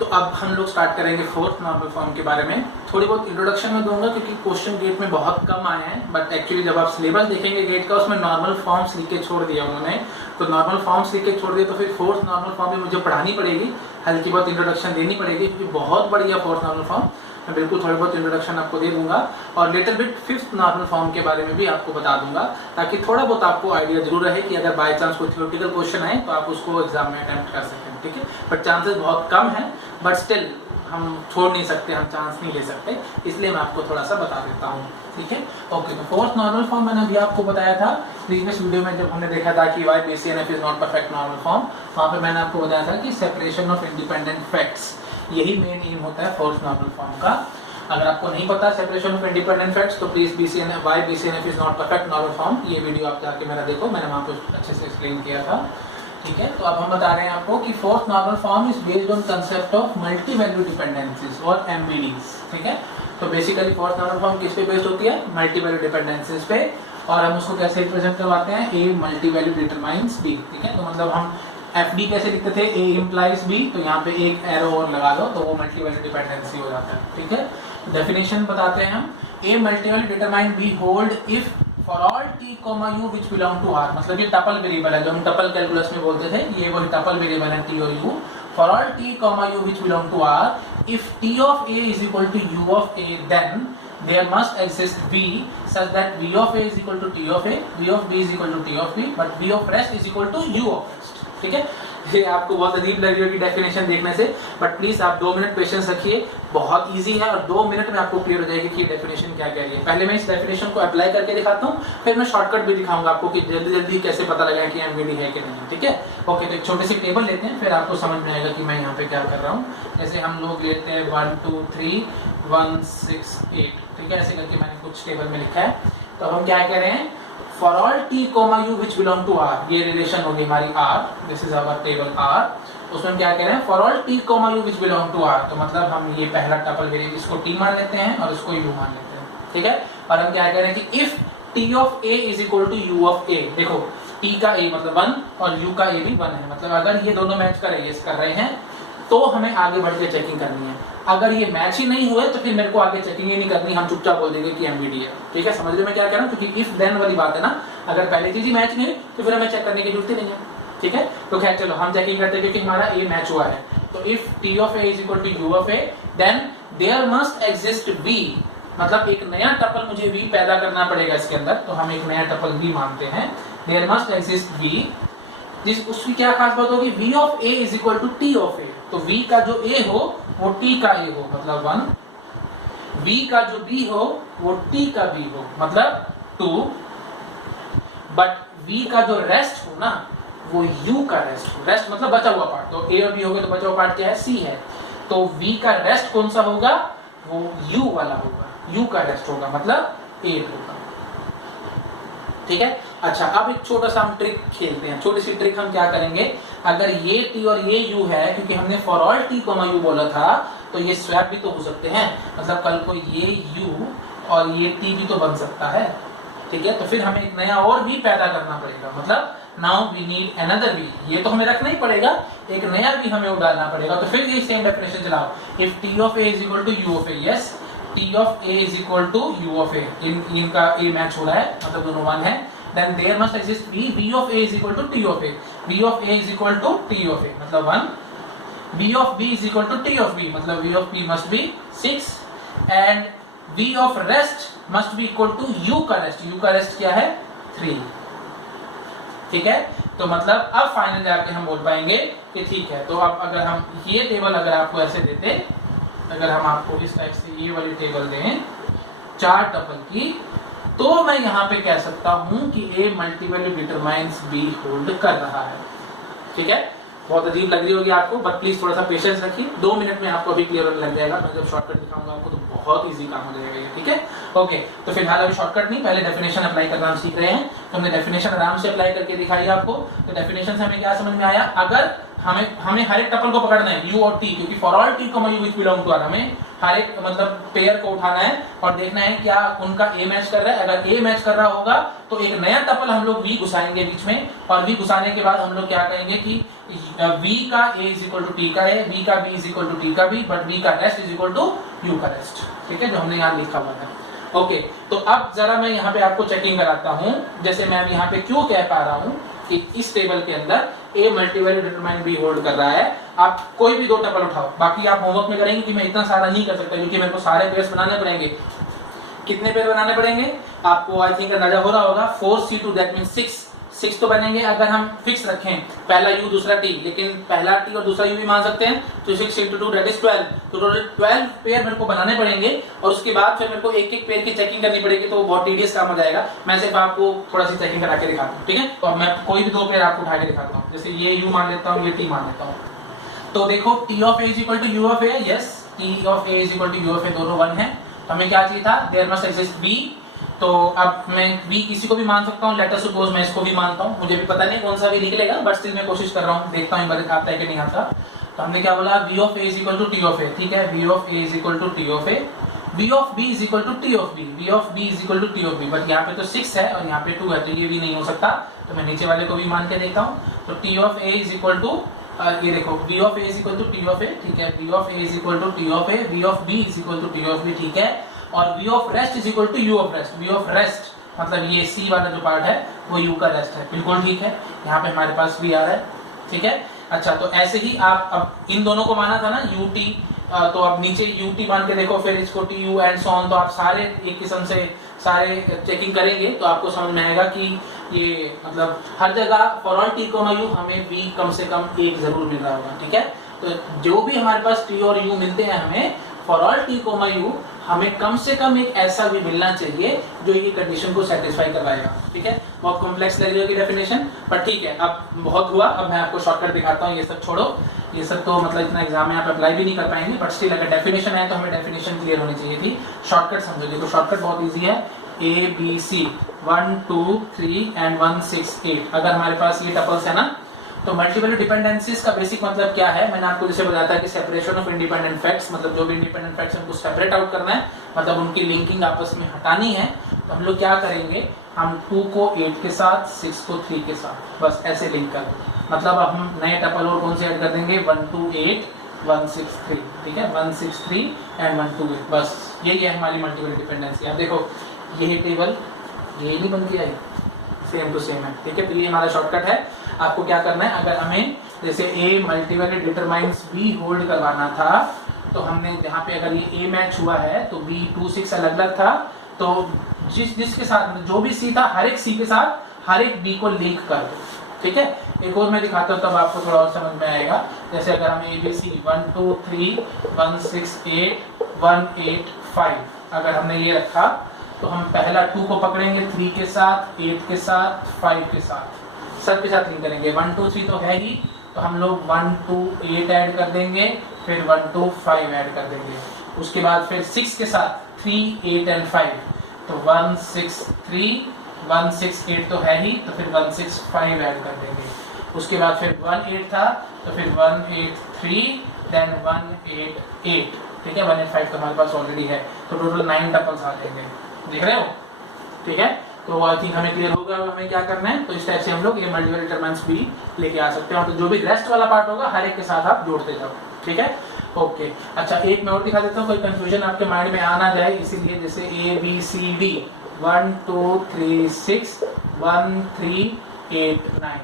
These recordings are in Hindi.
तो अब हम लोग स्टार्ट करेंगे फोर्थ नॉर्मल फॉर्म के बारे में। थोड़ी बहुत इंट्रोडक्शन में दूंगा क्योंकि क्वेश्चन गेट में बहुत कम आए हैं, बट एक्चुअली जब आप सिलेबस देखेंगे गेट का उसमें नॉर्मल फॉर्म्स लिख के छोड़ दिया उन्होंने, तो नॉर्मल फॉर्म्स लिख के छोड़ दिया तो फिर फोर्थ नॉर्मल फॉर्म भी मुझे पढ़ानी पड़ेगी, हल्की बहुत इंट्रोडक्शन देनी पड़ेगी क्योंकि बहुत बढ़िया फोर्थ नॉर्मल फॉर्म। मैं बिल्कुल थोड़ी बहुत इंट्रोडक्शन आपको दे दूंगा और little bit fifth normal form के बारे में भी आपको बता दूंगा, ताकि थोड़ा बहुत आपको आइडिया जरूर रहे कि अगर बाय चांस कोई थ्योरेटिकल क्वेश्चन आए तो आप उसको एग्जाम में अटेम्प्ट कर सकें। ठीक है, बट चांसेस बहुत कम है, बट स्टिल हम छोड़ नहीं सकते, हम चांस नहीं ले सकते, इसलिए मैं आपको थोड़ा सा बता देता हूँ। ठीक है, ओके। तो फोर्थ नॉर्मल फॉर्म मैंने अभी आपको बताया था प्रीवियस वीडियो में, जब हमने देखा था कि why BCNF is not perfect normal form, वहाँ पे मैंने आपको बताया था कि सेपरेशन ऑफ इंडिपेंडेंट फैक्ट्स, यही मेन एम होता है फोर्थ नॉर्मल फॉर्म का। अगर आपको नहीं पता सेपरेशन ऑफ इंडिपेंडेंट फैक्ट्स तो please why BCNF is not perfect normal form, ये वीडियो आप जाके मेरा देखो, मैंने वहाँ पे अच्छे से एक्सप्लेन किया था। ठीक है, तो अब हम बता रहे हैं आपको कि fourth normal form is based on concept of multi value dependencies और MVDs। ठीक है, तो बेसिकली फोर्थ नॉर्मल फॉर्म किस पे बेस्ड होती है? मल्टी वैल्यू डिपेंडेंसीज पे, और हम उसको कैसे रिप्रेजेंट करवाते हैं? A multi value determines B। ठीक है, तो मतलब हम FD कैसे लिखते थे? A implies B, तो यहाँ पे एक एरो और लगा दो तो वो मल्टी वैल्यू डिपेंडेंसी हो जाता है। ठीक है, डेफिनेशन बताते हैं हम। A multi value determine B hold if for all t, u which belong to R, मतलब ये टपल वेरिएबल है जो हम टपल कैलकुलस में बोलते थे, ये वही टपल वेरिएबल है t और u। For all t, u which belong to R, if t of A is equal to u of A, then there must exist B such that V of A is equal to T of A, V of B is equal to T of B, but V of rest is equal to U of rest। ठीक है, ये आपको बहुत अजीब लग रही होगी डेफिनेशन देखने से, बट प्लीज आप 2 मिनट पेशेंस रखिए, बहुत इजी है और 2 मिनट में आपको क्लियर हो जाएगी कि ये डेफिनेशन क्या कह रही है। पहले मैं इस डेफिनेशन को अप्लाई करके दिखाता हूँ, फिर मैं शॉर्टकट भी दिखाऊंगा आपको कि जल्दी जल्दी कैसे पता लगा कि MVD है कि नहीं। ठीक है, ओके। तो एक छोटी सी टेबल लेते हैं, फिर आपको समझ में आएगा कि मैं यहाँ पे क्या कर रहा हूँ। जैसे हम लोग लेते हैं 1 2 3 1 6 8, ठीक है, ऐसे करके मैंने कुछ टेबल में लिखा है। तो हम क्या कह रहे हैं? For all t, u which belong to R, ये रिलेशन होगी हमारी R, this is our table R। उसमें क्या कह रहे हैं? For all t, u which belong to R, तो मतलब हम ये पहला टपल वेरिएबल इसको t मान लेते हैं और इसको u मान लेते हैं। ठीक है, और हम क्या कह रहे हैं कि if t of A is equal to u of A, देखो t का A मतलब 1 और u का A भी 1 है, मतलब अगर ये दोनों मैच कर रहे हैं तो हमें आगे बढ़ के चेकिंग करनी है। अगर ये मैच ही नहीं हुए तो फिर मेरे को आगे चेकिंग ही नहीं करनी, हम चुपचाप बोल देंगे कि MVD है। ठीक है, समझ लो मैं क्या कह रहा हूँ, क्योंकि इफ देन वाली बात है ना, अगर पहली चीज ही मैच नहीं हुई तो फिर हमें चेक करने की जरूरत ही नहीं है। ठीक है, तो खैर चलो हम चेकिंग करते हैं क्योंकि हमारा A मैच हुआ है। तो if t of A is equal to u of A, then there must exist V, मतलब एक नया टपल मुझे V पैदा करना पड़ेगा इसके अंदर, तो हम एक नया टपल V मानते हैं। There must exist V, उसकी क्या खास बात होगी? V of A is equal to T of A, तो V का जो A हो वो T का A हो, मतलब 1, V का जो B हो वो T का B हो, मतलब 2, बट V का जो रेस्ट हो ना वो U का रेस्ट हो, रेस्ट मतलब बचा हुआ पार्ट, तो A और B हो गए तो बचा हुआ पार्ट क्या है? C है, तो V का रेस्ट कौन सा होगा? वो U वाला होगा, U का रेस्ट होगा मतलब 8 होगा। ठीक है, अच्छा अब एक छोटा सा हम ट्रिक खेलते हैं। छोटी सी ट्रिक हम क्या करेंगे, अगर ये t और ये u है, क्योंकि हमने फॉर ऑल t, u बोला था, तो ये स्वैप भी तो हो सकते हैं, मतलब कल को ये u और ये t भी तो बन सकता है। ठीक है, तो फिर हमें एक नया और भी पैदा करना पड़ेगा, मतलब now we need another v, ये तो हमें रखना ही पड़ेगा, एक नया भी हमें डालना पड़ेगा। तो फिर ये सेम डेफिनेशन चलाओ, if t of A is equal to u of A, yes, t of A is equal to u of A, इनका A मैच हो रहा है, मतलब दोनों 1 है, then there must exist V of A is equal to T of A, V of A is equal to T of A, मतलब 1, V of B is equal to T of B, मतलब V of B must be 6, and V of rest must be equal to U का rest, U का rest क्या है? 3। ठीक है, तो मतलब अब फाइनल जाके हम बोल पाएंगे कि ठीक है। तो अब अगर हम ये टेबल अगर आपको ऐसे देते, अगर हम आपको इस टाइप से ये वाली टेबल दें 4 टपल की, तो मैं यहाँ पे कह सकता हूँ कि A multi value determines B hold कर रहा है। ठीक है, बहुत अजीब लग रही होगी आपको, बट प्लीज थोड़ा सा पेशेंस रखिए, 2 मिनट में आपको अभी क्लियर होने लग जाएगा। मैं जब शॉर्टकट दिखाऊंगा आपको तो बहुत इजी काम हो जाएगा ये। ठीक है, ओके। तो फिलहाल अभी शॉर्टकट नहीं, पहले डेफिनेशन अप्लाई करना हम सीख रहे हैं। तो हमने डेफिनेशन आराम से अप्लाई करके दिखाई आपको। तो डेफिनेशन से हमें क्या समझ में आया, अगर हमें हर एक टपल को पकड़ना है u और t, क्योंकि for all t comma u which belong to r हमें हर एक मतलब पेयर को उठाना है और देखना है क्या उनका a मैच कर रहा है। अगर a मैच कर रहा होगा तो एक नया टपल हम लोग v घुसाएंगे बीच में, और v घुसाने के बाद हम लोग क्या कहेंगे कि v का a is equal to t का a, v का b is equal to t का b, बट v का rest is equal to u का रेस्ट। ठीक है, जो हमने यहाँ लिखा हुआ है। ओके, तो अब जरा मैं यहाँ पे आपको चेकिंग कराता हूँ। जैसे मैं यहाँ पे क्यों कह पा रहा हूँ कि इस टेबल के अंदर a मल्टीवैल्यू डिटरमाइन b होल्ड कर रहा है। आप कोई भी दो टपल उठाओ, बाकी आप होमवर्क में करेंगे कि मैं इतना सारा नहीं कर सकता क्योंकि मेरे को सारे पेयर्स बनाने पड़ेंगे। कितने पेयर बनाने पड़ेंगे आपको आई थिंक अंदाजा हो रहा होगा, 4c2 दैट मींस 6 तो बनेंगे अगर हम फिक्स रखें, पहला u दूसरा t, लेकिन पहला t और दूसरा u भी मान सकते हैं, तो 6 × 2 दैट इज 12, तो टोटल 12 पेयर मेरे को बनाने पड़ेंगे और उसके बाद फिर मेरे को एक एक पेयर की चेकिंग करनी पड़ेगी, तो बहुत टीडियस काम हो जाएगा। मैं सिर्फ आपको थोड़ा सी चेकिंग करा के दिखाता हूँ, ठीक है। और मैं कोई भी दो पेयर आपको उठा के दिखाता हूँ, जैसे ये u मान लेता हूँ, ये t मान लेता हूँ। तो देखो t of a is equal to u of a, yes t of a is equal to u of a, दोनों 1 है। तो हमें क्या चाहिए था, देयर मस्ट एग्जिस्ट b। तो अब मैं v किसी को भी मान सकता हूँ, लेट अस सपोज मैं इसको भी मानता हूँ, मुझे भी पता नहीं कौन सा भी निकलेगा, बट स्टिल मैं कोशिश कर रहा हूँ, देखता हूँ एक बार आता है कि नहीं आता। तो हमने क्या बोला, v of a is equal to t of a, ठीक है, v of a is equal to t of a, v of b is equal to t of b, v of b is equal to t of b, but यहाँ पे तो 6 है और यहाँ पे 2 है, तो ये भी नहीं हो सकता। तो मैं नीचे वाले को भी मान के देखता हूँ। तो t of a is equal to, ये देखो v of a is equal to t of a, ठीक है, v of a is equal to t of a, v of b is equal to t of b, ठीक है, और v of rest is equal to u of rest. v of rest मतलब ये c वाला जो पार्ट है वो u का रेस्ट है, बिल्कुल ठीक है। यहाँ पे हमारे पास भी आ रहा है, ठीक है। अच्छा, तो ऐसे ही आप अब इन दोनों को माना था ना ut, तो अब नीचे ut मान के देखो, फिर इसको tu एंड सो ऑन, तो आप सारे एक किस्म से सारे चेकिंग करेंगे तो आपको समझ में आएगा कि ये मतलब हर जगह फॉर ऑल t, u हमें v कम से कम 1 जरूर मिल रहा होगा, ठीक है। तो जो भी हमारे पास t और u मिलते हैं हमें फॉर ऑल t, u हमें कम से कम एक ऐसा भी मिलना चाहिए जो ये कंडीशन को सेटिस्फाई करवाएगा, ठीक है। बहुत कॉम्प्लेक्स लग रही होगी डेफिनेशन, पर ठीक है, अब बहुत हुआ। अब मैं आपको शॉर्टकट दिखाता हूँ, ये सब छोड़ो, ये सब तो मतलब इतना एग्जाम में आप अप्लाई भी नहीं कर पाएंगे, बट स्टिल अगर डेफिनेशन है तो हमें डेफिनेशन क्लियर होनी चाहिए थी। शॉर्टकट समझोगे तो शॉर्टकट बहुत ईजी है, ABC 1 2 3 एंड 1 6 8। अगर हमारे पास ये टपल्स है ना, तो मल्टीवैल्यू डिपेंडेंसीज का बेसिक मतलब क्या है, मैंने आपको जैसे बताया था कि सेपरेशन ऑफ इंडिपेंडेंट फैक्ट्स, मतलब जो भी इंडिपेंडेंट फैक्ट्स हैं उनको सेपरेट आउट करना है, मतलब उनकी लिंकिंग आपस में हटानी है। तो हम लोग क्या करेंगे, हम 2 को 8 के साथ, 6 को 3 के साथ, बस ऐसे लिंक कर दो। मतलब अब हम नए टपल और कौन से ऐड कर देंगे, 1 2 8 1 6 3, ठीक है, 1 6 3 एंड 1 2 8, बस यही है हमारी मल्टीवैल्यू डिपेंडेंसी। अब देखो ये टेबल ये नहीं बन के आई, सेम टू सेम है, ठीक है। तो ये हमारा शॉर्टकट है। आपको क्या करना है, अगर हमें जैसे a मल्टीवैल्यू डिटरमाइंस b होल्ड करवाना था, तो हमने यहाँ पे अगर ये a मैच हुआ है तो b 2 6 अलग अलग था, तो जिसके साथ जो भी c था हर एक c के साथ हर एक b को लिंक कर दो, ठीक है। एक और मैं दिखाता हूँ तब आपको थोड़ा और समझ में आएगा। जैसे अगर हम ABC 1 2 3 1 6 8 1 8 5 अगर हमने ये रखा, तो हम पहला 2 को पकड़ेंगे 3 के साथ, 8 के साथ, 5 के साथ, सब के साथ लिंक करेंगे। 1 2 3 तो है ही, तो हम लोग 1 2 8 ऐड कर देंगे, फिर 1 2 5 ऐड कर देंगे। उसके बाद फिर 6 के साथ 3 8 एंड 5, तो 1 6 3 1 6 8 तो है ही, तो फिर 1 6 5 ऐड कर देंगे। उसके बाद फिर 1 8 था, तो फिर 1 8 3 देन 1 8 8, ठीक है। 1 8 5 तो हमारे पास ऑलरेडी है, तो टोटल 9 टपल्स आ जाएंगे, देख रहे हो, ठीक है। तो आई थिंक हमें क्लियर होगा हमें क्या करना है। तो इस टाइप से हम लोग ये मल्टीवैल्यू डिटरमाइंस भी लेके आ सकते हैं, तो जो भी रेस्ट वाला पार्ट होगा हर एक के साथ आप जोड़ते जाओ, ठीक है। ओके, अच्छा एक मैं और दिखा देता हूँ, कोई कंफ्यूजन आपके माइंड में आ ना जाए, इसीलिए जैसे ABCD 1 2 3 6 1 3 8 9,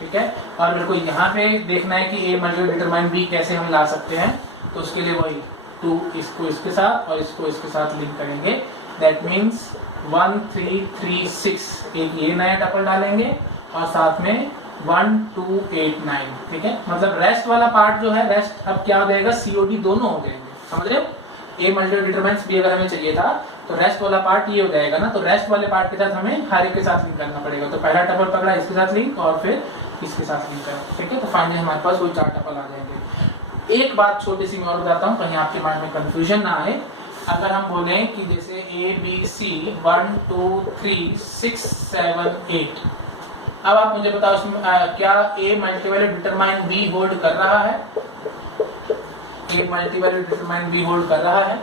ठीक है। और मेरे को यहाँ पे देखना है कि A मल्टीवैल्यू डिटरमाइन B कैसे हम ला सकते हैं, तो उसके लिए वही 2 इसको इसके साथ और इसको इसके साथ लिंक करेंगे। दैट मीन्स 1 3 3 6 एक ये नया टपल डालेंगे और साथ में 1 2 8 9, ठीक है। मतलब रेस्ट वाला पार्ट जो है, रेस्ट अब क्या हो जाएगा, COD दोनों हो जाएंगे, समझ रहे हो। A मल्टीवैल्यू डिटरमाइंस B अगर हमें चाहिए था, तो रेस्ट वाला पार्ट ये हो जाएगा ना, तो रेस्ट वाले पार्ट के साथ हमें हर एक के साथ लिंक करना पड़ेगा। तो पहला टपल पकड़ा इसके साथ लिंक और फिर इसके साथ लिंक करो, ठीक है। तो फाइनली हमारे पास वही 4 टपल आ जाएंगे। एक बात छोटी सी मैं और बताता हूँ, कहीं आपके माइंड में कंफ्यूजन ना आए। अगर हम बोले कि जैसे ABC 1 2 3 6 7 8, अब आप मुझे बताओ इसमें क्या A multivalued determine B hold कर रहा है? A multivalued determine B hold कर रहा है।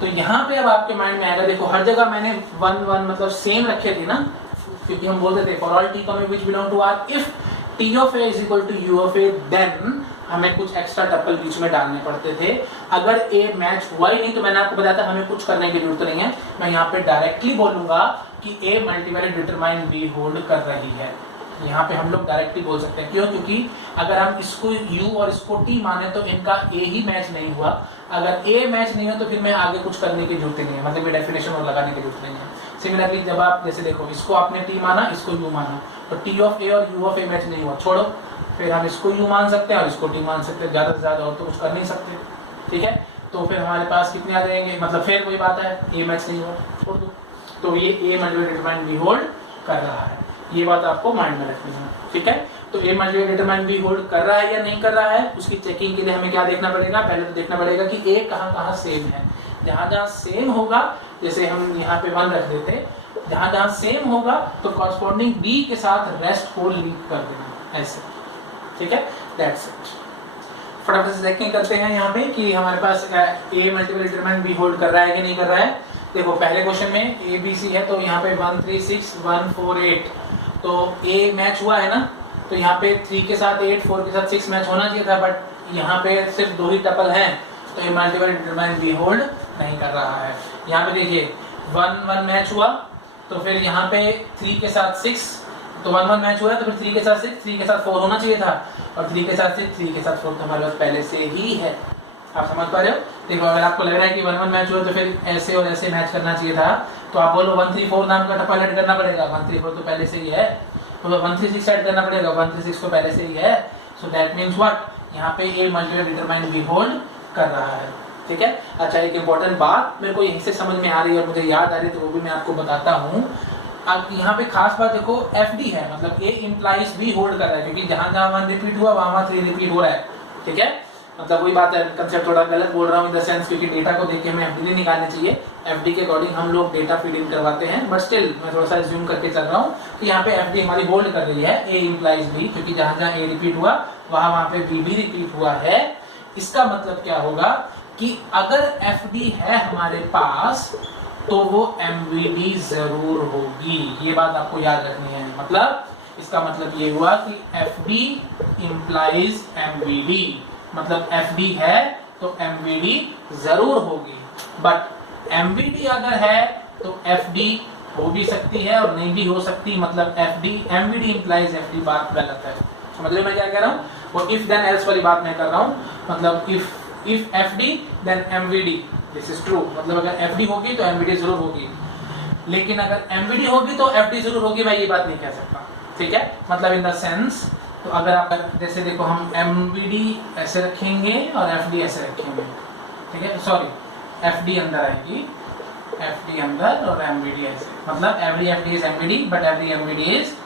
तो यहाँ पे अब आपके माइंड में आएगा, देखो हर जगह मैंने 1 1 मतलब सेम रखे थे ना, क्योंकि हम बोलते थे for all t which belong to R if t of a is equal to u of a then हमें कुछ एक्स्ट्रा टपल बीच में डालने पड़ते थे। अगर A मैच हुआ ही नहीं तो मैंने आपको बताया था हमें कुछ करने की जरूरत नहीं है, मैं यहाँ पे डायरेक्टली बोलूंगा कि A multivalued determine B hold कर रही है। यहाँ पे हम लोग डायरेक्टली बोल सकते हैं, क्यों? क्योंकि अगर हम इसको U और इसको T माने तो इनका A ही मैच नहीं हुआ। अगर A मैच नहीं हो तो फिर मैं आगे कुछ करने की जरूरत नहीं है, मतलब ये डेफिनेशन और लगाने की जरूरत नहीं है। सिमिलरली जब आप जैसे देखो इसको आपने T माना, इसको U माना, तो T ऑफ A और U ऑफ A मैच नहीं हुआ, छोड़ो, फिर हम इसको U मान सकते हैं और इसको T मान सकते हैं, ज्यादा से ज्यादा और तो कुछ कर नहीं सकते, ठीक है। तो फिर हमारे पास कितने आ जाएंगे, मतलब फिर वही बात है, A मैच नहीं हुआ, छोड़ दो। तो ये A multivalued determine B hold कर रहा है, ये बात आपको माइंड में रखनी है, ठीक है। तो A multivalued determine B hold कर रहा है या नहीं कर रहा है, उसकी चेकिंग के लिए हमें क्या देखना पड़ेगा? पहले तो देखना पड़ेगा कि A कहाँ सेम है। जहां जहां सेम होगा, जैसे हम यहाँ पे 1 रख देते, जहां जहां सेम होगा तो कॉरस्पॉन्डिंग B के साथ रेस्ट को लिंक कर देना, ऐसे, ठीक है। That's it. फटाफट से चेकिंग करते हैं यहाँ पे कि हमारे पास A multivalued determine B hold कर रहा है कि नहीं कर रहा है। देखो पहले क्वेश्चन में A B C है, तो यहाँ पे 1 3 6 1 4 8, तो A मैच हुआ है ना, तो यहाँ पे 3 के साथ 8 4 के साथ 6 मैच होना चाहिए था, बट यहाँ पे सिर्फ 2 ही टपल हैं, तो A multivalued determine B hold नहीं कर रहा है। यहाँ पे देखिए 1 1 मैच हुआ, तो फिर यहाँ पे 3 के साथ 6, तो 1 1 मैच हुआ है, तो फिर 3 के साथ 6 3 के साथ 4 होना चाहिए था, और 3 के साथ 6 3 के साथ 4 तो हमारे पास पहले से ही है। आप समझ पा रहे हो? देखो अगर आपको लग रहा है कि 1 1 मैच हुआ तो फिर ऐसे और ऐसे मैच करना चाहिए था, तो आप बोलो 1 3 4 नाम का टपल ऐड करना पड़ेगा, 1 3 4 तो पहले से ही है, तो 1 3 6 ऐड करना पड़ेगा, 1 3 6 तो पहले से ही है। सो दैट मींस व्हाट, यहाँ पे A multivalued determine B hold कर रहा है, ठीक है। अच्छा एक इंपॉर्टेंट बात मेरे को यहीं से समझ में आ रही है और मुझे याद आ रही है, तो वो भी मैं आपको बताता हूँ। अब यहाँ पे खास बात देखो FD है, मतलब A इंप्लाइज B होल्ड कर रहा है, क्योंकि जहां जहां 1 रिपीट हुआ वहां 3 रिपीट हो रहा है, ठीक है। मतलब वही बात है, कंसेप्ट थोड़ा गलत बोल रहा हूँ इन द सेंस, क्योंकि डेटा को देख के हमें FD नहीं निकालनी चाहिए, FD के अकॉर्डिंग हम लोग डेटा फीड इन करवाते हैं, बट स्टिल मैं थोड़ा सा अज्यूम करके चल रहा हूँ कि यहाँ पे FD हमारी होल्ड कर रही है A इंप्लाइज B, क्योंकि जहां जहां A रिपीट हुआ वहां पे B भी रिपीट हुआ है। इसका मतलब क्या होगा कि अगर FD है हमारे पास तो वो MVD जरूर होगी, ये बात आपको याद रखनी है। मतलब इसका मतलब ये हुआ कि FD इंप्लाइज MVD, मतलब FD है तो MVD जरूर होगी, बट MVD अगर है तो FD हो भी सकती है और नहीं भी हो सकती, मतलब MVD इंप्लाइज FD बात गलत है। समझ रहे मैं क्या कह रहा हूँ? वो इफ देन एल्स वाली बात मैं कर रहा हूँ, मतलब if FD then MVD, this is true, मतलब अगर FD होगी तो MVD जरूर होगी, लेकिन अगर MVD होगी तो FD जरूर होगी, मैं ये बात नहीं कह सकता, ठीक है। मतलब इन द सेंस, तो अगर आप जैसे देखो हम MVD ऐसे रखेंगे और FD ऐसे रखेंगे, ठीक है, सॉरी FD अंदर आएगी, FD अंदर और MVD ऐसे, मतलब every FD is MVD but every MVD is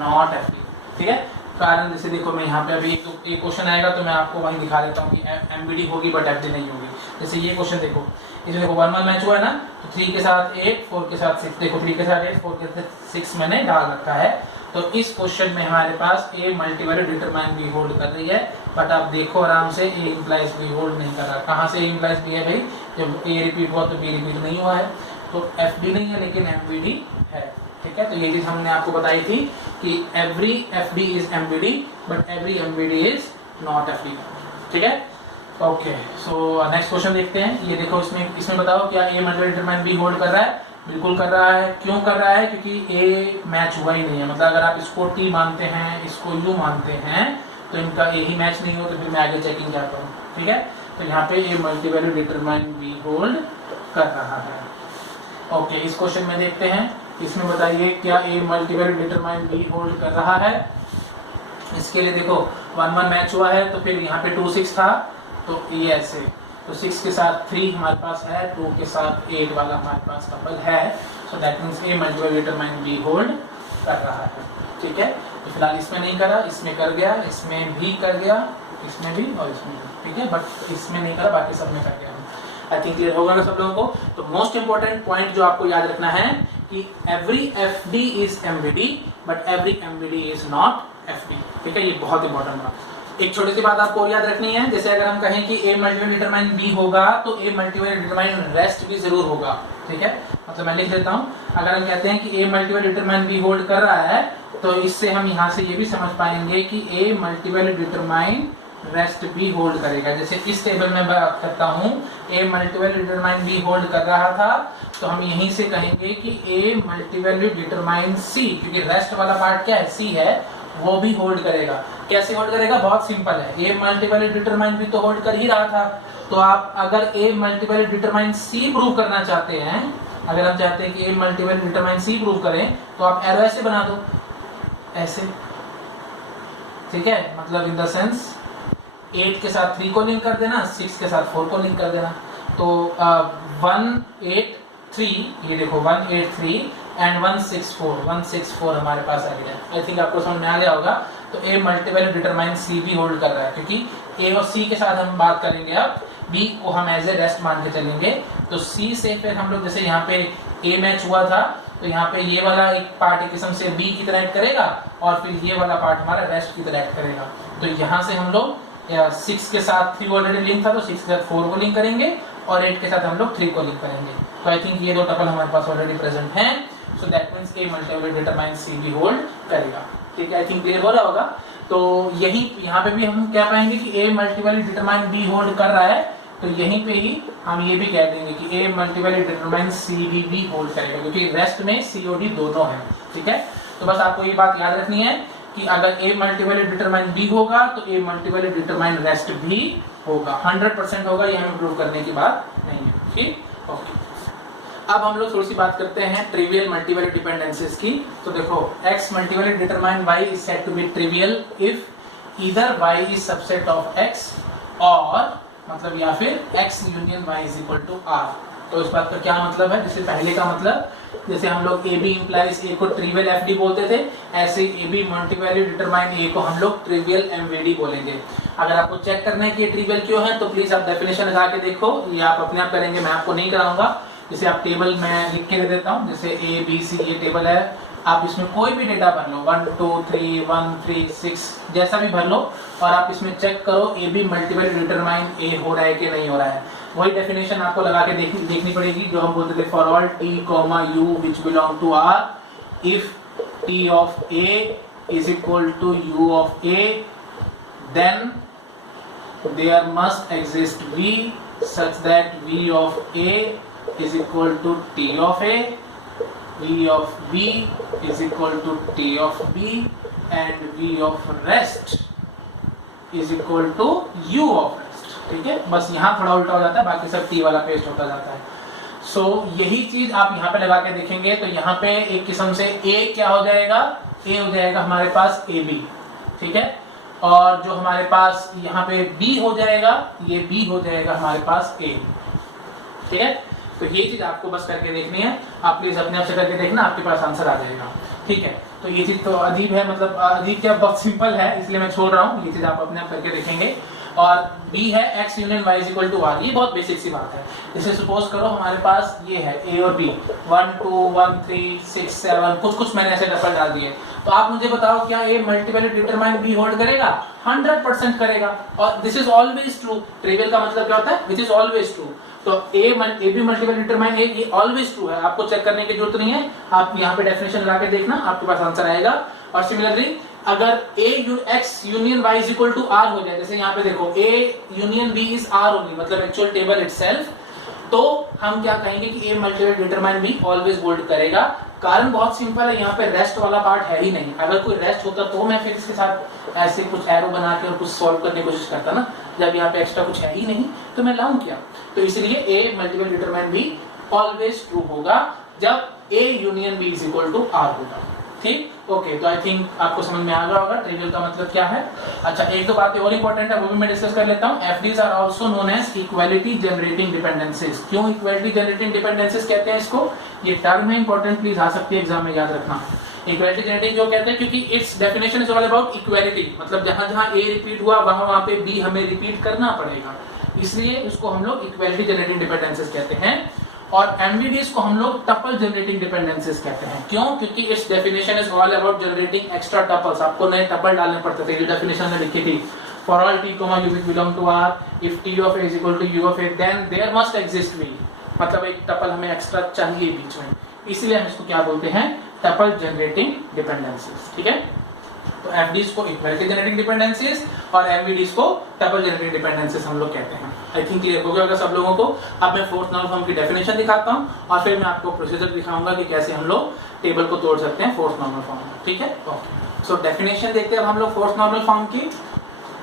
not FD, ठीक है। कारण जैसे देखो मैं यहाँ पे अभी एक क्वेश्चन आएगा तो मैं आपको वहीं दिखा देता हूँ कि MVD होगी बट FD नहीं होगी। जैसे ये क्वेश्चन देखो, इसमें देखो 1 1 मैच हुआ है ना, तो 3 के साथ 8 4 के साथ 6, देखो 3 के साथ 8 4 के साथ 6 मैंने डाल रखा है, तो इस क्वेश्चन में हमारे पास A multivalued determine B hold कर रही है, बट आप देखो आराम से A इंप्लाइज B होल्ड नहीं कर रहा। कहाँ से A इंप्लाइज B है भाई? जब A रिपीट हुआ तो B रिपीट नहीं हुआ है, तो FD नहीं है लेकिन MVD है, ठीक है। तो ये चीज हमने आपको बताई थी कि every FD is MVD but every MVD is not FD, ठीक है। ओके, सो नेक्स्ट क्वेश्चन देखते हैं। ये देखो इसमें बताओ क्या A multivalued determine B hold कर रहा है? बिल्कुल कर रहा है। क्यों कर रहा है? क्योंकि A मैच हुआ ही नहीं है, मतलब अगर आप इसको T मानते हैं, इसको U मानते हैं, तो इनका A ही मैच नहीं हो, तो फिर मैं आगे चेकिंग क्या करूँ, ठीक है। तो यहाँ पे A multivalued determine B hold कर रहा है। ओके, इस क्वेश्चन में देखते हैं, इसमें बताइए क्या A multivalued determine B hold कर रहा है। इसके लिए देखो 1 1 मैच हुआ है, तो फिर यहाँ पे 2 6 था, तो ये ऐसे, तो 6 के साथ 3 हमारे पास है, 2 के साथ 8 वाला हमारे पास कपल है, सो that means A multivalued determine B hold कर रहा है, ठीक है। तो फिलहाल इसमें नहीं करा, इसमें कर गया, इसमें भी कर गया, इसमें भी और इसमें भी, ठीक है, बट इसमें नहीं करा, बाकी सब में कर गया। आई थिंक क्लियर होगा ना सब लोगों को। तो मोस्ट इंपोर्टेंट पॉइंट जो आपको याद रखना है कि every FD is MVD but every MVD is not FD. ठीक है, ये बहुत इंपॉर्टेंट बात। एक छोटी सी बात आपको और याद रखनी है, जैसे अगर हम कहें कि ए मल्टीपल डिटरमाइन बी होगा तो ए मल्टीपल डिटरमाइन रेस्ट भी जरूर होगा। ठीक है, मतलब मैं लिख देता हूं, अगर हम कहते हैं कि ए मल्टीपल डिटरमाइन बी होल्ड कर रहा है तो इससे हम यहां से ये भी समझ पाएंगे कि ए मल्टीपल डिटरमाइन रेस्ट भी होल्ड करेगा। जैसे इस टेबल में बात करता हूं, ए मल्टीपल डिटरमाइन बी होल्ड कर रहा था तो हम यहीं से कहेंगे कि ए मल्टीपल डिटरमाइन सी, क्योंकि रेस्ट वाला पार्ट क्या है, सी है, वो भी होल्ड करेगा। कैसे होल्ड करेगा, बहुत सिंपल है, ए मल्टीपल डिटरमाइन भी तो होल्ड कर ही रहा था, तो आप अगर ए मल्टीपल डिटरमाइन सी प्रूव करना चाहते हैं, अगर हम चाहते हैं कि ए मल्टीपल डिटरमाइन सी प्रूव करें तो आप एरो ऐसे बना दो, ऐसे। ठीक है, मतलब इन द सेंस 8 के साथ 3 को लिंक कर देना, 6 के साथ 4 को लिंक कर देना, तो 183, ये देखो 183 एंड 164 हमारे पास आ गया। आई थिंक आपको समझ में आ गया होगा। तो ए मल्टीपल डिटरमाइन सी भी होल्ड कर रहा है, क्योंकि ए और सी के साथ हम बात करेंगे, अब बी को हम एज ए रेस्ट मान के चलेंगे। तो सी से फिर हम लोग, जैसे यहाँ पे ए मैच हुआ था तो यहाँ पे ये वाला एक पार्ट एक किस्म से बी की तरह एक्ट करेगा और फिर ये वाला पार्ट हमारा रेस्ट की तरह एक्ट करेगा। तो यहाँ से हम लोग 6 के साथ 3 ऑलरेडी लिंक था तो 6 के साथ 4 को लिंक करेंगे और 8 के साथ हम लोग 3 को लिंक करेंगे। तो आई थिंक ये दो टपल हमारे पास ऑलरेडी प्रेजेंट हैं, so that means a multiple determine C भी होल्ड करेगा। ठीक है, आई थिंक क्लियर हो रहा होगा। तो यही यहाँ पे भी हम क्या पाएंगे कि ए मल्टीपल डिटरमाइन बी होल्ड कर रहा है, तो यहीं पे ही हम ये भी कह देंगे कि ए मल्टीपल डिटरमाइन सी भी होल्ड करेगा, क्योंकि रेस्ट में सी और डी दोनों है। ठीक है, तो बस आपको ये बात याद रखनी है कि अगर ए मल्टीपल डिटरमाइन बी होगा तो ए मल्टीपल डिटरमाइन रेस्ट भी होगा, 100% होगा, ये हमें प्रूव करने की बात नहीं है। ठीक, ओके। अब हम लोग थोड़ी सी बात करते हैं ट्रिवियल मल्टीपल डिपेंडेंसीज की। तो देखो, x multiple determine y is said to be trivial if either y is subset of x और मतलब या फिर x union y is equal to r। तो इस बात का क्या मतलब है, जैसे पहले का मतलब, जैसे हम लोग ए बी इंप्लाइज ए को ट्रिवियल एफ डी बोलते थे, ऐसे ए बी मल्टीपल डिटरमाइन ए को हम लोग ट्रिवियल एमवीडी बोलेंगे। अगर आपको चेक करना है कि ये ट्रिवियल क्यों है तो प्लीज आप डेफिनेशन लगा के देखो, ये आप अपने आप करेंगे, मैं आपको नहीं कराऊंगा। जैसे आप टेबल में लिख के दे देता हूँ, जैसे ए बी सी ये टेबल है, आप इसमें कोई भी डेटा भर लो, 1 2 3 1 3 6 जैसा भी भर लो और आप इसमें चेक करो ए बी मल्टीपल डिटरमाइन ए हो रहा है कि नहीं हो रहा है। वही डेफिनेशन आपको लगा के देखनी पड़ेगी जो हम बोलते थे, for all T comma U which belong to R, if T of A is equal to U of A, then there must exist V such that V of A is equal to t of a, v of b is equal to t of b and v of rest is equal to u of rest। ठीक है, बस यहाँ थोड़ा उल्टा हो जाता है, बाकी सब t वाला पेस्ट होता जाता है। सो यही चीज आप यहाँ पे लगा के देखेंगे तो यहाँ पे एक किस्म से a क्या हो जाएगा, a हो जाएगा हमारे पास ab। ठीक है, और जो हमारे पास यहाँ पे b हो जाएगा, ये b हो जाएगा हमारे पास a। ठीक है, तो ये चीज आपको बस करके देखनी है, आप प्लीज अपने आप से करके देखना, आपके पास आंसर आ जाएगा। ठीक है, तो ये चीज तो अजीब है, मतलब अजीब क्या, बहुत सिंपल है, इसलिए मैं छोड़ रहा हूँ, ये चीज आप अपने आप करके देखेंगे। और B है x union y is equal to r, ये बहुत बेसिक सी बात है। जैसे सपोज करो हमारे पास ये है a और b, 1 2 1 3 6 7 कुछ मैंने ऐसे डबल डाल दिए, तो आप मुझे बताओ क्या a multiple determine b hold करेगा? 100% करेगा, और this is always true. Trivial का मतलब क्या होता है, विच इज ऑलवेज ट्रू। तो ए बी मल्टीपल डिटरमाइन ए, ये ऑलवेज ट्रू है, आपको चेक करने की जरूरत नहीं है, आप यहाँ पे डेफिनेशन लगा के देखना, आपके पास आंसर आएगा। और सिमिलरली अगर x union y is equal to r हो जाए, जैसे यहाँ पे देखो a union b is r only, मतलब एक्चुअल टेबल इटसेल्फ, तो हम क्या कहेंगे कि a multiple determine b always hold करेगा। कारण बहुत सिंपल है, यहाँ पे रेस्ट वाला पार्ट है ही नहीं। अगर कोई रेस्ट होता तो मैं फिर इसके साथ ऐसे कुछ एरो बना के और कुछ सॉल्व करने की कोशिश करता ना, जब यहाँ पे एक्स्ट्रा कुछ है ही नहीं तो मैं लाऊं क्या। तो इसलिए a multiple determine b always true होगा जब a union b is equal to r होगा। ठीक, ओके, तो आई थिंक आपको समझ में आ गया होगा ट्रिवियल का मतलब क्या है। अच्छा, एक दो बातें और इंपॉर्टेंट है, वो भी मैं डिस्कस कर लेता हूँ। FDs are also known as equality generating dependencies. क्यों इक्वालिटी जनरेटिंग डिपेंडेंसीज कहते हैं इसको, ये टर्म है इंपॉर्टेंट, प्लीज आ सकती है एग्जाम में, याद रखना। इक्वालिटी जनरेटिंग जो कहते हैं, क्योंकि it's definition is all about equality, मतलब जहां जहां ए रिपीट हुआ वहां पे बी हमें रिपीट करना पड़ेगा, इसलिए उसको हम लोग इक्वालिटी जनरेटिंग डिपेंडेंसीज कहते हैं। और एमवीडीज को हम लोग टपल जनरेटिंग डिपेंडेंसीज कहते हैं। क्यों? क्योंकि इस definition is all about generating extra tuples. आपको नए टपल डालने पड़ते थे, ये डेफिनेशन में लिखी थी। For all t, u which belong to R, if t of a is equal to u of a, then there must exist v। मतलब एक टपल हमें एक्स्ट्रा चाहिए बीच में, इसलिए हम इसको क्या बोलते हैं? Tuple generating dependencies. ठीक है, तो एफडीज को इक्वालिटी जनरेटिंग डिपेंडेंसीज और एमवीडीज को टपल जनरेटिंग डिपेंडेंसीज हम लोग कहते हैं। आई थिंक क्लियर हो गया होगा सब लोगों को। अब मैं फोर्थ नॉर्मल फॉर्म की डेफिनेशन दिखाता हूं और फिर मैं आपको प्रोसीजर दिखाऊंगा कि कैसे हम लोग टेबल को तोड़ सकते हैं फोर्थ नॉर्मल फॉर्म में। ठीक है, ओके। सो डेफिनेशन देखते हैं अब हम लोग फोर्थ नॉर्मल फॉर्म की।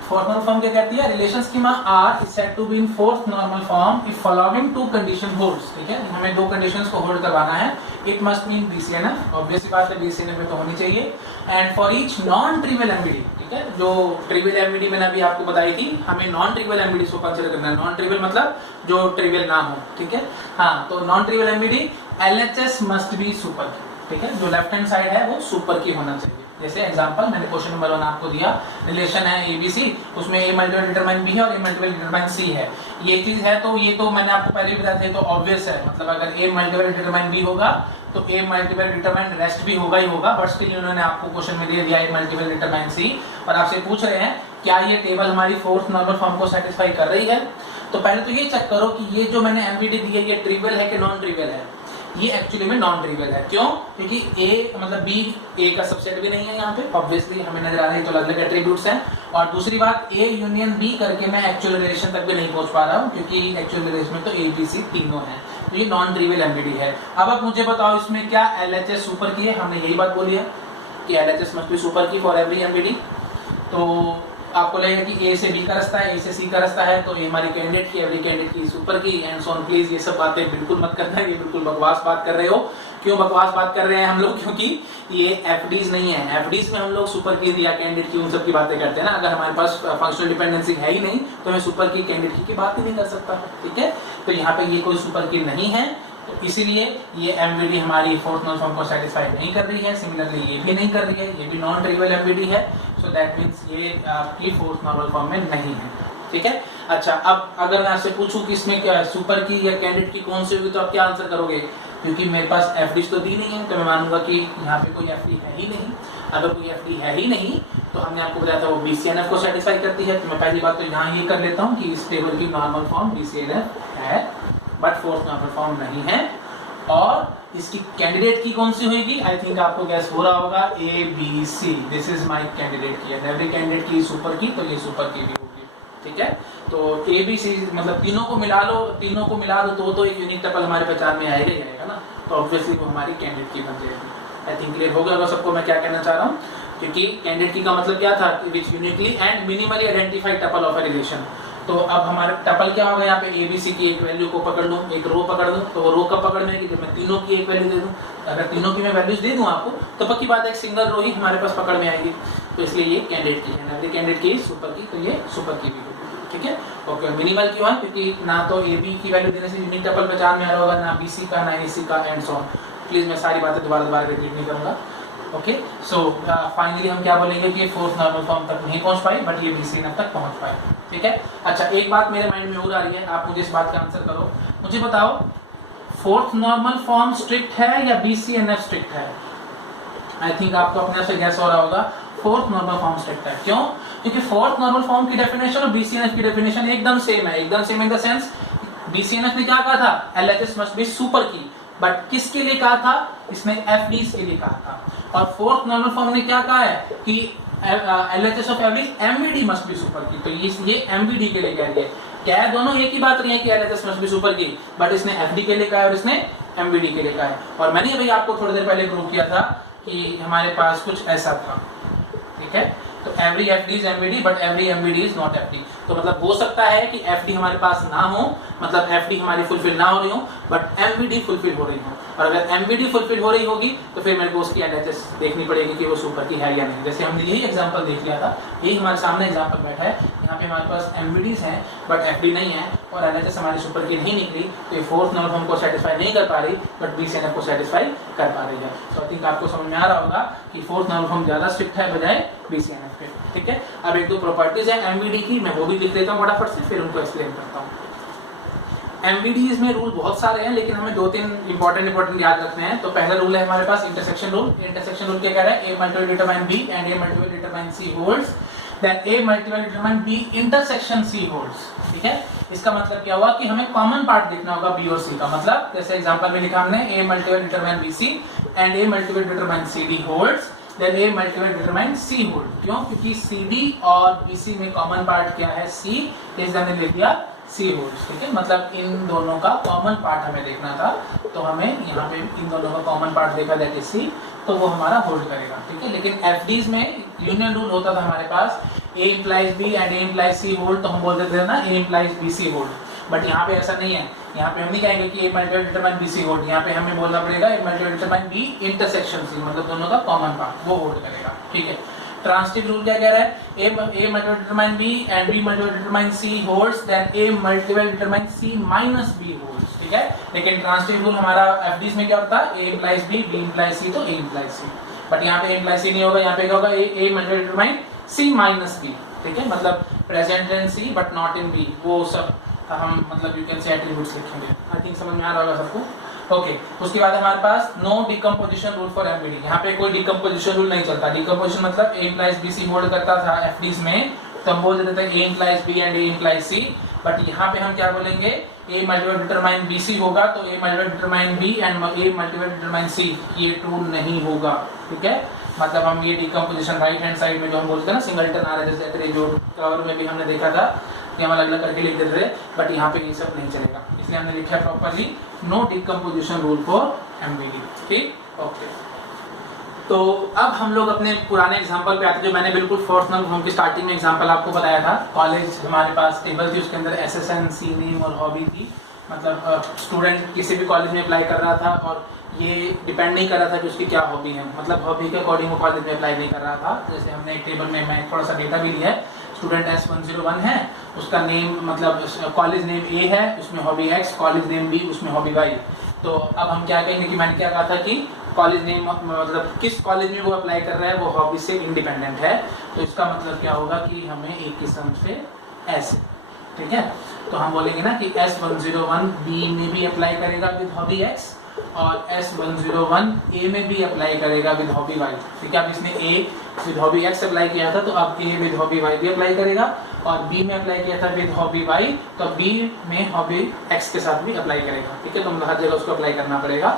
फोर्थ नॉर्मल फॉर्म क्या कहती है? Relation schema R is said to be in fourth normal form if following two condition holds। ठीक है, हमें दो कंडीशंस को होल्ड करवाना है। It must mean BCNF, obvious बात है BCNF में तो होनी चाहिए। And for each non trivial MVD, ठीक है, जो ट्रिवियल एमवीडी मैंने अभी आपको बताई थी, हमें नॉन ट्रिवियल एमवीडी को कंसीडर करना है। नॉन ट्रिवियल मतलब जो ट्रिवियल ना हो। ठीक है, हाँ, तो non trivial MVD LHS must be super key. ठीक है, जो लेफ्ट हैंड साइड है वो सुपर की होना चाहिए। जैसे एग्जांपल मैंने क्वेश्चन नंबर 1 आपको दिया, रिलेशन है ABC, उसमें A मल्टीपल डिटरमाइन B है और A मल्टीपल डिटरमाइन C है। ये चीज है तो ये तो मैंने आपको पहले भी बताया था, तो ऑब्वियस है। मतलब अगर A मल्टीपल डिटरमाइन B होगा तो A मल्टीपल डिटरमाइन रेस्ट भी होगा ही होगा। बट स्टिल उन्होंने आपको क्वेश्चन में दे दिया A मल्टीपल डिटरमाइन C और आपसे पूछ रहे हैं क्या ये टेबल हमारी फोर्थ नॉर्मल फॉर्म को सेटिस्फाई कर रही है। तो पहले तो ये चेक करो कि ये जो मैंने एमवीडी दी है ये ट्रिवियल है कि नॉन ट्रिवियल है। ये एक्चुअली में नॉन ट्रिवियल है। क्यों? क्योंकि A मतलब B A का सबसेट भी नहीं है यहाँ पे, ऑब्वियसली हमें नजर आ रहा है, तो अलग अलग एट्रीब्यूट्स हैं। और दूसरी बात, A यूनियन B करके मैं एक्चुअल रिलेशन तक भी नहीं पहुंच पा रहा हूँ, क्योंकि एक्चुअल रिलेशन में तो A B C तीनों हैं। तो ये नॉन ट्रिवियल एमवीडी है। अब आप मुझे बताओ इसमें क्या LHS सुपर की है? हमने यही बात बोली है कि LHS मस्ट बी सुपर की फॉर एवरी एमवीडी। तो आपको लगेगा कि A से B का रास्ता है, A से C का रास्ता है, तो ये हमारी कैंडिडेट की, एवरी कैंडिडेट की सुपर की एंड सो ऑन। प्लीज ये सब बातें बिल्कुल मत करना, ये बिल्कुल बकवास बात कर रहे हो। क्यों बकवास बात कर रहे हैं हम लोग? क्योंकि ये एफडीज नहीं है। एफडीज में हम लोग सुपर की या कैंडिडेट की उन सब की बातें करते हैं ना। अगर हमारे पास फंक्शनल डिपेंडेंसी है ही नहीं तो मैं सुपर की कैंडिडेट की बात ही नहीं कर सकता। ठीक है, तो यहाँ पे ये कोई सुपर की नहीं है, तो इसीलिए ये एमवीडी हमारी फोर्थ नॉर्मल फॉर्म को सेटिस्फाई नहीं कर रही है। सिमिलरली ये भी नहीं कर रही है, ये भी नॉन ट्रिवियल एमवीडी है। सो दैट मींस ये आपकी फोर्थ नॉर्मल फॉर्म में नहीं है। ठीक है, अच्छा, अब अगर मैं आपसे पूछूं कि इसमें क्या सुपर की या कैंडिडेट की कौन सी होगी, तो आप क्या आंसर करोगे? क्योंकि मेरे पास एफडी तो दी नहीं है, तो मैं मानूंगा कि यहाँ पे कोई एफडी है ही नहीं। अगर कोई एफडी है ही नहीं तो हमने आपको बताया था वो BCNF को सेटिस्फाई करती है। तो मैं पहली बात तो यहाँ ये कर लेता हूँ कि इस टेबल की नॉर्मल फॉर्म BCNF है, बट फोर्थ नॉर्मल फॉर्म नहीं है। और इसकी कैंडिडेट की कौन सी होगी? आई थिंक आपको गैस हो रहा होगा, ABC। This is my candidate की, एंड एवरी कैंडिडेट की सुपर की, तो ये सुपर की भी होगी। ठीक है, तो ABC मतलब तीनों को मिला दो तो एक यूनिक टपल हमारे पहचान में आएगा ही आएगा ना। तो ऑब्वियसली वो हमारी कैंडिडेट की बन जाएगी। आई थिंक क्लियर हो गया सबको मैं क्या कहना चाह रहा हूँ। क्योंकि कैंडिडेट की का मतलब क्या था? Which uniquely and minimally identified tuple of a relation. तो अब हमारा टपल क्या होगा? यहाँ पे ABC की एक वैल्यू को पकड़ लूँ, एक रो पकड़ लूँ, तो वो रो कब पकड़ में आएगी? जब मैं तीनों की एक वैल्यू दे दूँ। अगर तीनों की मैं वैल्यूज दे दूँ आपको, तो पक्की बात है एक सिंगल रो ही हमारे पास पकड़ में आएगी। तो इसलिए ये कैंडिडेट की है, एवरी कैंडिडेट की सुपर की, तो ये सुपर की भी होगी। ठीक है, ओके। मिनिमल क्यों है? क्योंकि ना तो AB की वैल्यू देने से यूनिक टपल पहचान में आ रहा होगा, ना BC का, ना AC का, एंड सो ऑन। प्लीज मैं सारी बातें दोबारा रिपीट नहीं करूंगा। ओके, सो फाइनली हम क्या बोलेंगे कि फोर्थ नॉर्मल फॉर्म तक नहीं पहुंच पाई, बट ये BCNF तक पहुंच पाए। ठीक है, अच्छा, एक बात मेरे माइंड में और आ रही है, आप मुझे इस बात का आंसर करो। मुझे बताओ, फोर्थ नॉर्मल फॉर्म स्ट्रिक्ट है या BCNF स्ट्रिक्ट है? आई थिंक आपको अपने आप से गैस हो रहा होगा, फोर्थ नॉर्मल फॉर्म स्ट्रिक्ट है। क्यों? क्योंकि फोर्थ नॉर्मल फॉर्म की डेफिनेशन और BCNF की डेफिनेशन एकदम सेम है। एकदम same in the sense, BCNF ने क्या कहा था? LHS मस्ट बी सुपर की, बट किसके लिए कहा था? इसने FDs के लिए कहा था। और फोर्थ नॉर्मल फॉर्म ने क्या कहा है कि LHS of every MVD must be super की। तो ये MVD के लिए कह रही है। क्या है? दोनों एक ही बात रही है कि LHS मस्ट बी सुपर की, बट इसने FD के लिए कहा है और इसने MVD के लिए कहा है। और मैंने अभी आपको थोड़ी देर पहले प्रूव किया था कि हमारे पास कुछ ऐसा था। ठीक है, तो every FD is MVD but every MVD is not FD। तो मतलब हो सकता है कि FD हमारे पास ना हो, मतलब FD हमारी फुलफिल ना हो रही हो, बट MVD फुलफिल हो रही हो। और अगर MVD फुलफिल हो रही होगी तो फिर मेरे को उसकी LHS देखनी पड़ेगी कि वो सुपर की है या नहीं। जैसे हमने यही एग्जांपल देख लिया था, यही हमारे सामने एग्जांपल बैठा है। यहाँ पे हमारे पास MVDs हैं बट FD नहीं है, और LHS हमारी सुपर की नहीं निकली, तो ये फोर्थ नॉर्मल फॉर्म को सेटिस्फाई नहीं कर पा रही, बट BCNF को सेटिस्फाई कर पा रही है। तो आई थिंक आपको समझ में आ रहा होगा कि फोर्थ नॉर्मल फॉर्म ज्यादा स्ट्रिक्ट है बजाय BCNF के। ठीक है, अब एक दो प्रॉपर्टीज है MVD की, मैं वो भी लिख देता हूँ फटाफट से, फिर उनको एक्सप्लेन करता हूँ। एमवीडीज में रूल बहुत सारे हैं, लेकिन हमें 2-3 इंपॉर्टेंट याद रखने हैं। तो पहला रूल है हमारे पास इंटरसेक्शन रूल। इंटरसेक्शन रूल क्या कह रहा है? A multiple determine B and A multiple determine C holds, then A multiple determine B intersection C holds। ठीक है, इसका मतलब क्या हुआ कि हमें कॉमन पार्ट देखना होगा B और C का। मतलब जैसे एग्जांपल में लिखा हमने A multiple determine BC and A multiple determine CD holds, then A multiple determine C hold। क्यों? क्योंकि CD और BC में कॉमन पार्ट क्या है? C, इस हमने लिख दिया C holds। ठीक है, मतलब इन दोनों का कॉमन पार्ट हमें देखना था, तो हमें यहाँ पे इन दोनों का कॉमन पार्ट देखा दैट इज C, तो वो हमारा होल्ड करेगा। ठीक है, लेकिन FDs में यूनियन रूल होता था हमारे पास, A implies B and A implies C hold, तो हम बोल देते थे ना A implies BC hold। But यहाँ पे ऐसा नहीं है, यहाँ पे हम नहीं कहेंगे कि A multiple determine BC hold, यहाँ पे हमें बोलना पड़ेगा A multiple determine B intersection C, मतलब दोनों का कॉमन पार्ट वो होल्ड करेगा। ठीक है, ट्रांसिटिव रूल क्या कह रहा है? A multiple determine B and B multiple determine C holds, then A multiple determine C minus B holds। ठीक है, लेकिन ट्रांसिटिव रूल हमारा FDs में क्या होता है? A implies B, B implies C, तो A implies C। बट यहाँ पे A implies C नहीं होगा, यहाँ पे क्या होगा? A multiple determine C minus B। ठीक है, मतलब present in C but not in B, वो सब हम मतलब यू कैन से एट्रीब्यूट्स लिखेंगे। आई थिंक समझ में आ रहा होगा सबको। ओके, उसके बाद हमारे पास no decomposition rule for MVD. यहाँ पे कोई डिकम्पोजिशन रूल नहीं चलता। डिकम्पोजिशन मतलब A implies BC होल्ड करता था FDs में, तो हम बोल देते थे A implies B and A implies C। But यहाँ पे हम क्या बोलेंगे? A multiple determine BC होगा तो A multiple determine B and A multiple determine C, ये ट्रू नहीं होगा। ठीक है, मतलब हम ये डिकम्पोजिशन राइट हैंड साइड में जो हम बोलते हैं ना सिंगलटन आ रहा है, जैसे जो कवर में भी हमने देखा था कि हम अलग अलग करके लिख देते थे, बट यहाँ पे ये सब नहीं चलेगा, इसलिए हमने लिखा है properly no decomposition rule for MVD. ठीक, ओके। तो अब हम लोग अपने पुराने एग्जांपल पे आते हैं, जो मैंने बिल्कुल फोर्थ नंबर फॉर्म की स्टार्टिंग में एग्जांपल आपको बताया था। कॉलेज हमारे पास टेबल थी, उसके अंदर SSN, C नेम और हॉबी थी। मतलब स्टूडेंट किसी भी कॉलेज में अप्लाई कर रहा था और ये डिपेंड नहीं कर रहा था कि उसकी क्या हॉबी है, मतलब हॉबी के अकॉर्डिंग वो कॉलेज में अप्लाई नहीं कर रहा था। जैसे हमने एक टेबल में मैं थोड़ा सा डेटा भी लिया है, स्टूडेंट S101 है, उसका नेम मतलब कॉलेज नेम A है, उसमें hobby X, college name B, उसमें हॉबी Y। तो अब हम क्या कहेंगे कि मैंने क्या कहा था कि कॉलेज नेम मतलब किस कॉलेज में वो अप्लाई कर रहा है वो हॉबी से इंडिपेंडेंट है, तो इसका मतलब क्या होगा कि हमें एक किस्म से ऐसे, ठीक है, तो हम बोलेंगे ना कि S101 B में भी अप्लाई करेगा विद हॉबी X और S101 A में भी अप्लाई करेगा विद हॉबी Y। ठीक है, अब इसने A with hobby X apply किया था तो अब A विद हॉबी Y भी अप्लाई करेगा, और B में अप्लाई किया था विद हॉबी Y तो B में हॉबी X के साथ भी अप्लाई करेगा। ठीक है, तो मतलब हर जगह उसको अप्लाई करना पड़ेगा।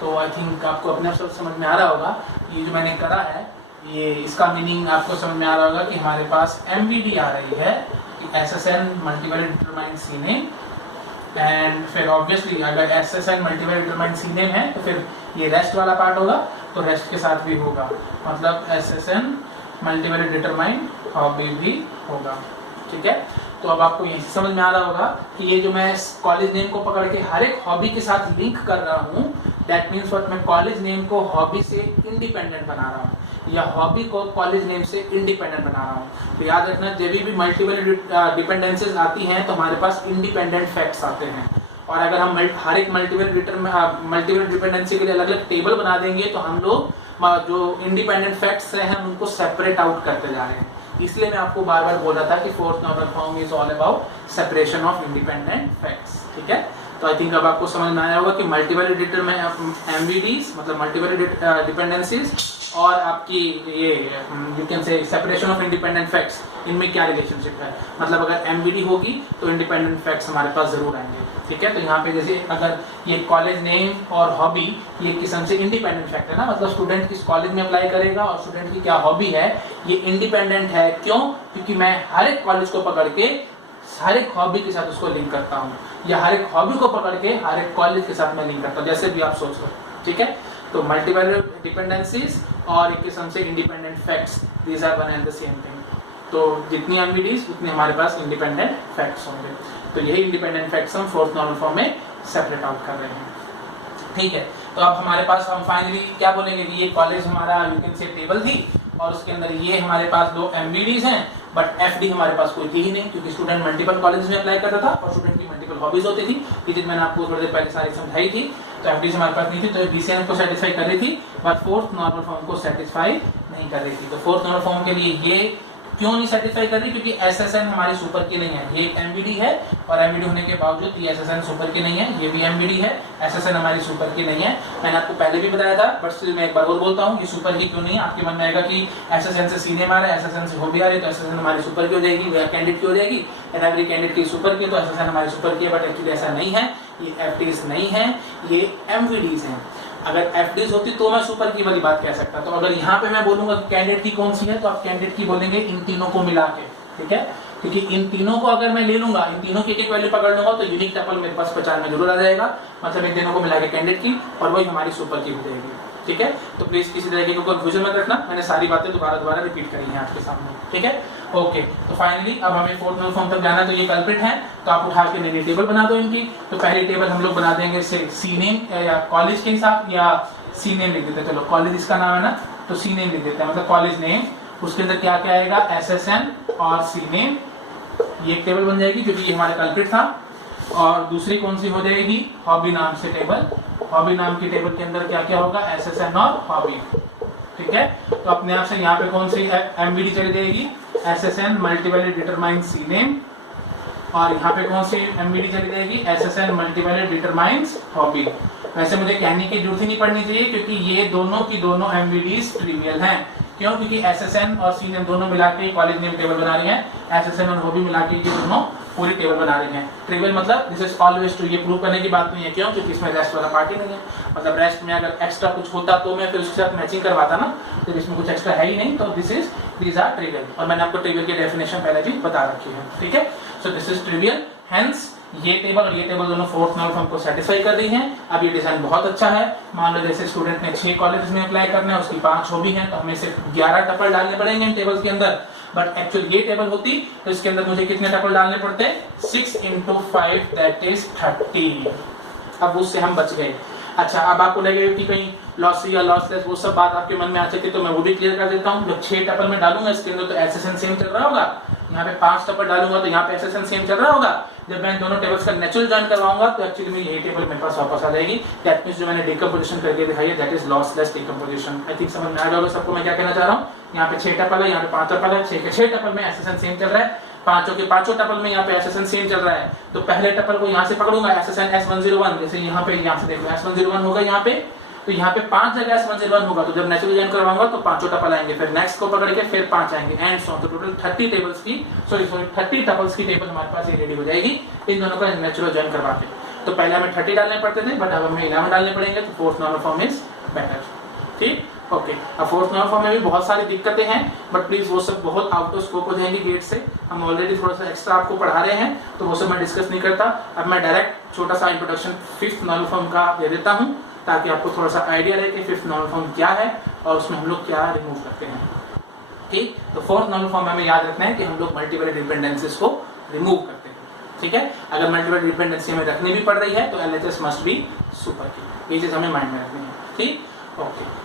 तो आई थिंक आपको अपने आप समझ में आ रहा होगा ये जो मैंने करा है, ये इसका मीनिंग आपको समझ में आ रहा होगा कि हमारे पास MVD आ रही है कि SSN multiple determine C name, and फिर ऑब्वियसली अगर SSN multiple determine C name है तो फिर ये रेस्ट वाला पार्ट होगा, तो रेस्ट के साथ भी होगा, मतलब SSN मल्टीपल डिटरमाइन हॉबी भी होगा। ठीक है, तो अब आपको यही समझ में आ रहा होगा कि ये जो मैं कॉलेज नेम को पकड़ के हर एक हॉबी के साथ लिंक कर रहा हूँ, दैट मीन्स व्हाट, मैं कॉलेज नेम को हॉबी से इंडिपेंडेंट बना रहा हूँ या हॉबी को कॉलेज नेम से इंडिपेंडेंट बना रहा हूँ। तो याद रखना, जब भी मल्टीपल डिपेंडेंसीज आती हैं तो हमारे पास इंडिपेंडेंट फैक्ट्स आते हैं, और अगर हम हर एक मल्टीपल डिपेंडेंसी के लिए अलग अलग टेबल बना देंगे तो हम लोग जो इंडिपेंडेंट फैक्ट्स हैं हम उनको सेपरेट आउट करते जा रहे हैं। इसलिए मैं आपको बार बार बोल रहा था कि fourth normal form is all about separation of independent facts. ठीक है, तो आई थिंक अब आपको समझ में आया होगा कि मल्टीपल एमवीडीज मतलब मल्टीपल डिपेंडेंसीज और आपकी ये you can say separation of independent facts, इनमें क्या रिलेशनशिप है। मतलब अगर एमवीडी होगी तो इंडिपेंडेंट फैक्ट्स हमारे पास जरूर आएंगे। ठीक है, तो यहाँ पे जैसे अगर ये कॉलेज नेम और हॉबी ये किस्म से इंडिपेंडेंट फैक्ट है ना, मतलब स्टूडेंट किस कॉलेज में अप्लाई करेगा और स्टूडेंट की क्या हॉबी है ये इंडिपेंडेंट है। क्यों? क्योंकि मैं हर एक कॉलेज को पकड़ के हर एक हॉबी के साथ उसको लिंक करता हूँ, या हर एक हॉबी को पकड़ के हर एक कॉलेज के साथ मैं लिंक करता हूँ, जैसे भी आप सोच लो। ठीक है, तो मल्टीपल डिपेंडेंसीज और एक किस्म से independent facts, these are one and the same thing. तो जितनी एमवीडीज उतने हमारे पास इंडिपेंडेंट फैक्ट्स होंगे। तो यही इंडिपेंडेंट फैक्ट्स हम फोर्थ नॉर्मल फॉर्म में सेपरेट आउट कर रहे हैं। ठीक है, तो अब हमारे पास हम फाइनली क्या बोलेंगे कि ये कॉलेज हमारा यू कैन से टेबल थी और उसके अंदर ये हमारे पास दो एमवीडीज हैं, बट एफडी हमारे पास कोई थी ही नहीं, क्योंकि स्टूडेंट मल्टीपल कॉलेज में अप्लाई करता था और स्टूडेंट की मल्टीपल हॉबीज होती थी। ये चीज मैंने आपको थोड़ी देर पहले सारी समझाई थी। तो एफडी हमारे पास नहीं थी, तो बीसीएन को सेटिस्फाई कर रही थी, बट फोर्थ नॉर्मल फॉर्म को सेटिस्फाई नहीं कर रही थी। तो फोर्थ नॉर्मल फॉर्म के लिए ये क्यों नहीं सेटिस्फाई कर रही? क्योंकि SSN हमारी सुपर की नहीं है, ये MVD है और MVD होने के बावजूद ये SSN सुपर की नहीं है, ये भी MVD है, SSN हमारी सुपर की नहीं है। मैंने आपको पहले भी बताया था, बट स्टिल मैं एक बार और बोलता हूँ, ये सुपर की क्यों नहीं है? आपके मन में आएगा कि SSN से सीने मारा है, SSN से हो भी आ रही है, तो SSN हमारी सुपर की हो जाएगी, वे कैंडिडेट की हो जाएगी, एवरी कैंडिडेट की सुपर की, तो SSN हमारी सुपर की है। बट एक्चुअली ऐसा नहीं है, ये FDs नहीं है, ये MVDs हैं। अगर FDs होती तो मैं सुपर की वाली बात कह सकता। तो अगर यहाँ पे मैं बोलूंगा कि कैंडिडेट की कौन सी है, तो आप कैंडिडेट की बोलेंगे इन तीनों को मिला के, ठीक है? क्योंकि इन तीनों को अगर मैं ले लूंगा, इन तीनों की एक वैल्यू पकड़ लूंगा, तो यूनिक टपल मेरे पास पहचान में जरूर आ जाएगा, मतलब इन तीनों को मिला के कैंडिडेट की, और वही हमारी सुपर की हो जाएगी, ठीक है? तो प्लीज किसी तरह की कंफ्यूजन मत रखना, मैंने सारी बातें दोबारा रिपीट करी हैं आपके सामने, ठीक है? ओके, तो फाइनली अब हमें फोर्थ नल फॉर्म तक जाना, तो ये कल्प्रिट है, तो आप उठा के नई टेबल बना दो इनकी। तो पहली टेबल हम लोग बना देंगे सी नेम या कॉलेज के हिसाब, या सी नेम लिख देते हैं, चलो कॉलेज इसका नाम है ना, तो सी नेम लिख देते हैं, मतलब कॉलेज नेम, उसके अंदर क्या क्या आएगा, SSN और सी नेम, ये एक टेबल बन जाएगी क्योंकि ये हमारा कल्प्रिट था। और दूसरी कौन सी हो जाएगी, हॉबी नाम से टेबल, हॉबी नाम की टेबल के अंदर क्या क्या होगा, SSN और हॉबी, ठीक है? तो अपने आप से यहाँ पे कौन सी MVD चली जाएगी, SSN multivalued determine C name, और यहाँ पे कौन सी MVD चली जाएगी, SSN मल्टीवैल्यूड डिटरमाइंस हॉबी। वैसे मुझे कहने की जरूरत ही नहीं पड़नी चाहिए, क्योंकि ये दोनों की दोनों MVDs ट्रिवियल हैं। क्यों? क्योंकि SSN और सी नेम दोनों मिला के कॉलेज नेम टेबल बना रही हैं, SSN और हॉबी मिला के ये दोनों पूरी टेबल बना रही हैं। ट्रिवियल मतलब दिस इज ऑलवेज ट्रू, ये प्रूव करने की बात नहीं है। क्यों? क्योंकि इसमें रेस्ट वाला पार्ट ही नहीं है। मतलब रेस्ट में अगर एक्स्ट्रा कुछ होता तो मैं फिर उसके साथ मैचिंग करवाता ना, तो इसमें कुछ एक्स्ट्रा है ही नहीं, तो दिस आर ट्रिवियल। और मैंने आपको ट्रिवियल की डेफिनेशन पहले भी बता रखी है, ठीक है? So this is trivial, hence ये टेबल और ये टेबल दोनों फोर्थ नल फॉर्म को सेटिस्फाई कर रही हैं। अब ये डिजाइन बहुत अच्छा है, मान लो जैसे स्टूडेंट ने 6 कॉलेज में अप्लाई करना है, उसकी 5 हॉबी हैं, तो हमें सिर्फ 11 टपल डालने पड़ेंगे इन टेबल्स के अंदर। बट एक्चुअल ये टेबल होती तो इसके अंदर मुझे कितने टपल डालने पड़ते, 6 × 5 दैट इज 30। अब उससे हम बच गए। अच्छा, अब आपको लगेगा कि कहीं लॉसी या लॉसलेस वो सब बात आपके मन में आ सकती है, तो मैं वो भी क्लियर कर देता हूँ। जब 6 टपल में डालूंगा इसके अंदर तो SSN सेम चल रहा होगा, यहाँ पे 5 टपल डालूंगा तो यहाँ पे SSN सेम चल रहा होगा। जब मैं दोनों टेबल्स का नेचुरल जॉइन करवाऊंगा तो एक्चुअली में यही टेबल मेरे पास वापस आ जाएगी। दैट मींस जो मैंने डिकम्पोजिशन करके दिखाई है that is lossless decomposition. I think समझ में आ जाएगा सबको मैं क्या कहना चाह रहा हूँ। यहाँ पे 6 टपल है, यहाँ पे 5 टपल है, 6 के 6 टपल में SSN सेम चल रहा है, 5 के 5 टपल में यहाँ पे SSN सेम चल रहा है। तो पहले टपल को यहाँ से पकड़ूंगा SSN S101, जैसे यहाँ पे यहाँ से देखो S101 होगा यहाँ पे, तो यहाँ पे 5 जगह S101 होगा, तो जब नेचुरल जॉइन करवाऊंगा तो 5 टपल आएंगे, फिर नेक्स्ट को पकड़ के फिर 5 आएंगे एंड सो। तो टोटल 30 टेबल्स की 30 टपल्स की टेबल हमारे पास ये रेडी हो जाएगी इन दोनों का नेचुरल जॉइन करवा के। तो पहले हमें 30 डालने पड़ते थे, बट अब हमें 11 डालने पड़ेंगे, तो fourth normal form is better, ठीक? ओके, अब फोर्थ नॉर्मल फॉर्म में भी बहुत सारी दिक्कतें हैं, बट प्लीज वो सब बहुत आउट ऑफ स्कोप हो जाएंगी गेट से। हम ऑलरेडी थोड़ा सा एक्स्ट्रा आपको पढ़ा रहे हैं, तो वो सब मैं डिस्कस नहीं करता। अब मैं डायरेक्ट छोटा सा इंट्रोडक्शन फिफ्थ नॉर्मल फॉर्म का दे देता हूँ, ताकि आपको थोड़ा सा आइडिया रहे कि फिफ्थ नॉर्मल फॉर्म क्या है और उसमें हम लोग क्या रिमूव करते हैं, ठीक? तो फोर्थ नॉर्मल फॉर्म में हमें याद रखना है कि हम लोग मल्टीपल डिपेंडेंसीज को रिमूव करते हैं, ठीक है? अगर मल्टीपल डिपेंडेंसी हमें रखनी भी पड़ रही है तो LHS मस्ट बी सुपर की, ये चीज हमें माइंड में रखनी है, ठीक? ओके।